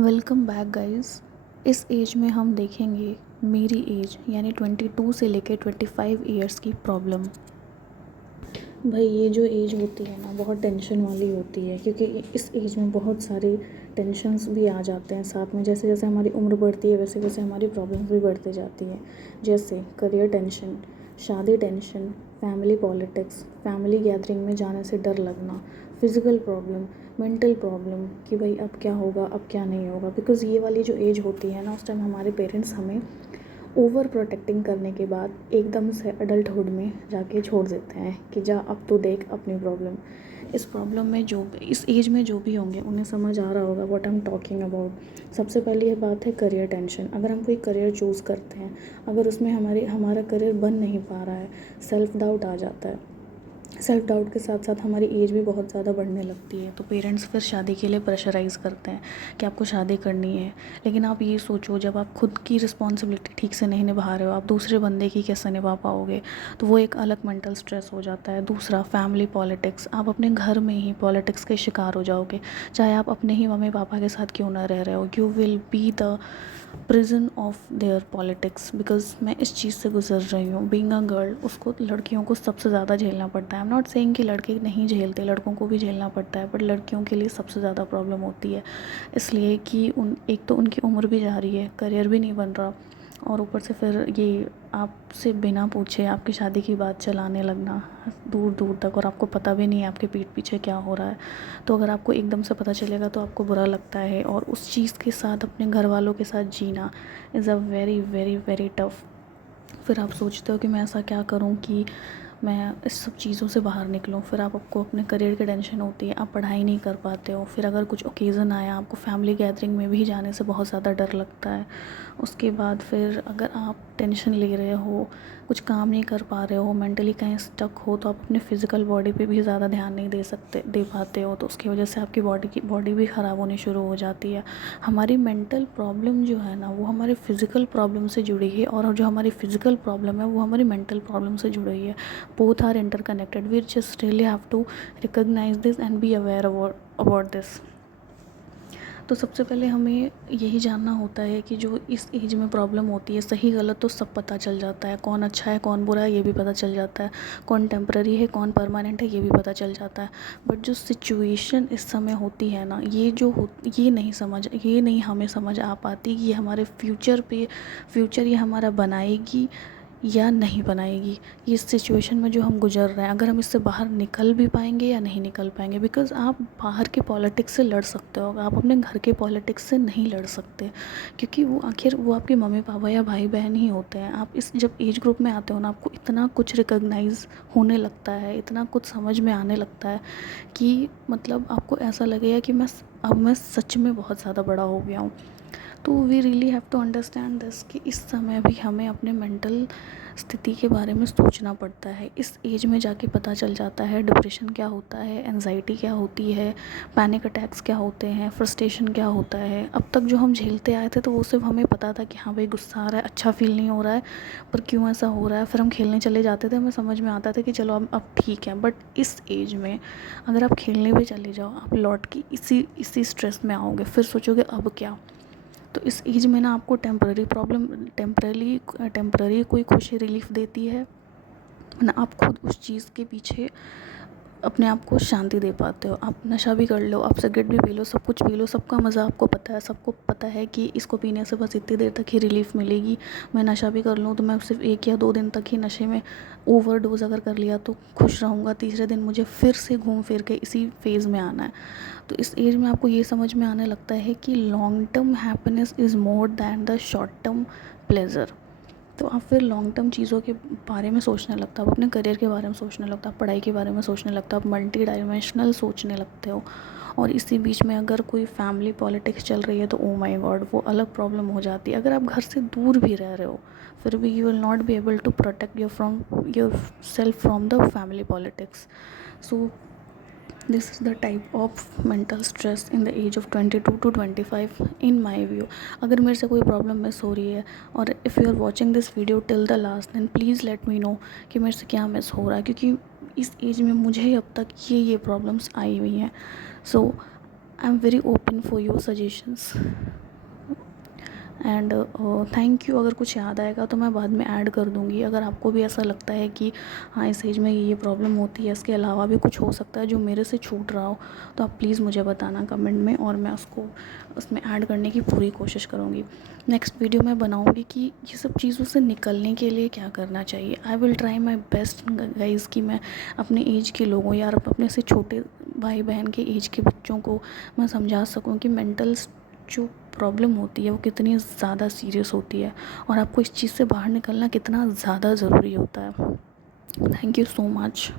Welcome back guys. इस as में हम देखेंगे मेरी एज यानी 22 से लेकर 25 ईयर्स की प्रॉब्लम। भाई ये जो एज होती है ना बहुत टेंशन वाली होती है, क्योंकि इस एज में बहुत सारे टेंशन्स भी आ जाते हैं साथ में। जैसे जैसे हमारी उम्र बढ़ती है वैसे वैसे हमारी प्रॉब्लम्स भी बढ़ती जाती है। जैसे करियर टेंशन, शादी tension, family politics, family gathering में जाने से डर लगना, फिज़िकल प्रॉब्लम, मेंटल प्रॉब्लम कि भाई अब क्या होगा अब क्या नहीं होगा। बिकॉज़ ये वाली जो एज होती है ना उस टाइम हमारे पेरेंट्स हमें ओवर प्रोटेक्टिंग करने के बाद एकदम से अडल्टहुड में जाके छोड़ देते हैं कि जा अब तो देख अपनी प्रॉब्लम। इस प्रॉब्लम में जो इस एज में जो भी होंगे उन्हें समझ आ रहा होगा what I am talking about. सबसे पहली ये बात है करियर टेंशन। अगर हम कोई करियर चूज़ करते हैं, अगर उसमें हमारा करियर बन नहीं पा रहा है, सेल्फ डाउट आ जाता है। सेल्फ डाउट के साथ साथ हमारी एज भी बहुत ज़्यादा बढ़ने लगती है, तो पेरेंट्स फिर शादी के लिए प्रेशराइज़ करते हैं कि आपको शादी करनी है। लेकिन आप ये सोचो, जब आप खुद की रिस्पॉन्सिबिलिटी ठीक से नहीं निभा रहे हो, आप दूसरे बंदे की कैसे निभा पाओगे। तो वो एक अलग मेंटल स्ट्रेस हो जाता है। दूसरा फैमिली पॉलिटिक्स, आप अपने घर में ही पॉलिटिक्स के शिकार हो जाओगे, चाहे आप अपने ही मम्मी पापा के साथ क्यों ना रह रहे हो। You will be the prison of their politics. Because मैं इस चीज़ से गुजर रही हूँ। बीइंग अ गर्ल, उसको लड़कियों को सबसे ज़्यादा झेलना पड़ता है। आई एम नॉट सेइंग कि लड़के नहीं झेलते, लड़कों को भी झेलना पड़ता है, बट लड़कियों के लिए सबसे ज़्यादा प्रॉब्लम होती है। इसलिए कि एक तो उनकी उम्र भी जा रही है, करियर भी नहीं बन रहा, और ऊपर से फिर ये आपसे बिना पूछे आपकी शादी की बात चलाने लगना दूर दूर तक, और आपको पता भी नहीं है आपके पीठ पीछे क्या हो रहा है। तो अगर आपको एकदम से पता चलेगा तो आपको बुरा लगता है, और उस चीज़ के साथ अपने घर वालों के साथ जीना is a very very very tough. फिर आप सोचते हो कि मैं ऐसा क्या करूं कि मैं इस सब चीज़ों से बाहर निकलूं। फिर आपको अपने करियर की टेंशन होती है, आप पढ़ाई नहीं कर पाते हो। फिर अगर कुछ ओकेज़न आया, आपको फैमिली गैदरिंग में भी जाने से बहुत ज़्यादा डर लगता है। उसके बाद फिर अगर आप टेंशन ले रहे हो, कुछ काम नहीं कर पा रहे हो, मेंटली कहीं स्टक हो, तो आप अपने फ़िज़िकल बॉडी पे भी ज़्यादा ध्यान नहीं दे पाते हो। तो उसकी वजह से आपकी बॉडी भी ख़राब होनी शुरू हो जाती है। हमारी मेंटल प्रॉब्लम जो है ना वो हमारे फ़िज़िकल प्रॉब्लम से जुड़ी है, और जो हमारी फ़िज़िकल प्रॉब्लम है वो हमारी मेंटल प्रॉब्लम से जुड़ी है। Both are interconnected. We just really have to recognize this and be aware about this. तो सबसे पहले हमें यही जानना होता है कि जो इस एज में प्रॉब्लम होती है, सही गलत तो सब पता चल जाता है। कौन अच्छा है कौन बुरा है ये भी पता चल जाता है, कौन टेम्पररी है कौन परमानेंट है ये भी पता चल जाता है। बट जो सिचुएशन इस समय होती है ना, ये नहीं हमें समझ आ पाती कि ये हमारे फ्यूचर ये हमारा बनाएगी या नहीं बनाएगी। ये सिचुएशन में जो हम गुजर रहे हैं, अगर हम इससे बाहर निकल भी पाएंगे या नहीं निकल पाएंगे। बिकॉज़ आप बाहर के पॉलिटिक्स से लड़ सकते हो, आप अपने घर के पॉलिटिक्स से नहीं लड़ सकते, क्योंकि वो आखिर वो आपके मम्मी पापा या भाई बहन ही होते हैं। आप इस जब एज ग्रुप में आते हो ना, आपको इतना कुछ रिकॉग्नाइज होने लगता है, इतना कुछ समझ में आने लगता है कि मतलब आपको ऐसा लगेगा कि अब मैं सच में बहुत ज़्यादा बड़ा हो गया हूँ। तो we really have to understand this कि इस समय भी हमें अपने मेंटल स्थिति के बारे में सोचना पड़ता है। इस एज में जाके पता चल जाता है डिप्रेशन क्या होता है, एंजाइटी क्या होती है, पैनिक अटैक्स क्या होते हैं, फ्रस्ट्रेशन क्या होता है। अब तक जो हम झेलते आए थे तो वो सिर्फ हमें पता था कि हाँ भाई गुस्सा आ रहा है, अच्छा फील नहीं हो रहा है, पर क्यों ऐसा हो रहा है। फिर हम खेलने चले जाते थे, हमें समझ में आता था कि चलो अब ठीक है। बट इस एज में अगर आप खेलने भी चले जाओ, आप लौट के इसी स्ट्रेस में आओगे, फिर सोचोगे अब क्या। तो इस एज में ना आपको टेम्पररी कोई खुशी रिलीफ देती है ना, आप खुद उस चीज़ के पीछे अपने आप को शांति दे पाते हो। आप नशा भी कर लो, आप सिगरेट भी पी लो, सब कुछ पी लो, सबका मज़ा आपको पता है। सबको पता है कि इसको पीने से बस इतनी देर तक ही रिलीफ मिलेगी। मैं नशा भी कर लूँ तो मैं सिर्फ 1 या 2 दिन तक ही नशे में ओवरडोज अगर कर लिया तो खुश रहूँगा, तीसरे दिन मुझे फिर से घूम फिर के इसी फेज़ में आना है। तो इस एज में आपको ये समझ में आने लगता है कि long term happiness is more than the short term pleasure. तो आप फिर लॉन्ग टर्म चीज़ों के बारे में सोचने लगता हो, आप अपने करियर के बारे में सोचने लगता हो, आप पढ़ाई के बारे में सोचने लगता हो, आप मल्टी डायमेंशनल सोचने लगते हो। और इसी बीच में अगर कोई फैमिली पॉलिटिक्स चल रही है तो ओ माय गॉड वो अलग प्रॉब्लम हो जाती है। अगर आप घर से दूर भी रह रहे हो फिर भी you will not be able to protect yourself from the family politics. So this is the type of mental stress in the age of 22 to 25 in my view. अगर मेरे से कोई प्रॉब्लम मिस हो रही है और if you are watching this video till the last, then please let me know कि मेरे से क्या मिस हो रहा है, क्योंकि इस एज में मुझे अब तक ये प्रॉब्लम्स आई हुई हैं। So I am very open for your suggestions and thank you. अगर कुछ याद आएगा तो मैं बाद में ऐड कर दूँगी। अगर आपको भी ऐसा लगता है कि हाँ इस एज में ये प्रॉब्लम होती है, इसके अलावा भी कुछ हो सकता है जो मेरे से छूट रहा हो, तो आप प्लीज़ मुझे बताना कमेंट में, और मैं उसको उसमें ऐड करने की पूरी कोशिश करूँगी। नेक्स्ट वीडियो मैं बनाऊँगी कि ये सब चीज़ों से निकलने के लिए क्या करना चाहिए। I will try my best guys कि मैं अपने एज के लोगों या अपने से छोटे भाई बहन के एज के बच्चों को मैं समझा सकूँ कि मेंटल जो प्रॉब्लम होती है वो कितनी ज़्यादा सीरियस होती है और आपको इस चीज़ से बाहर निकलना कितना ज़्यादा ज़रूरी होता है। Thank you so much.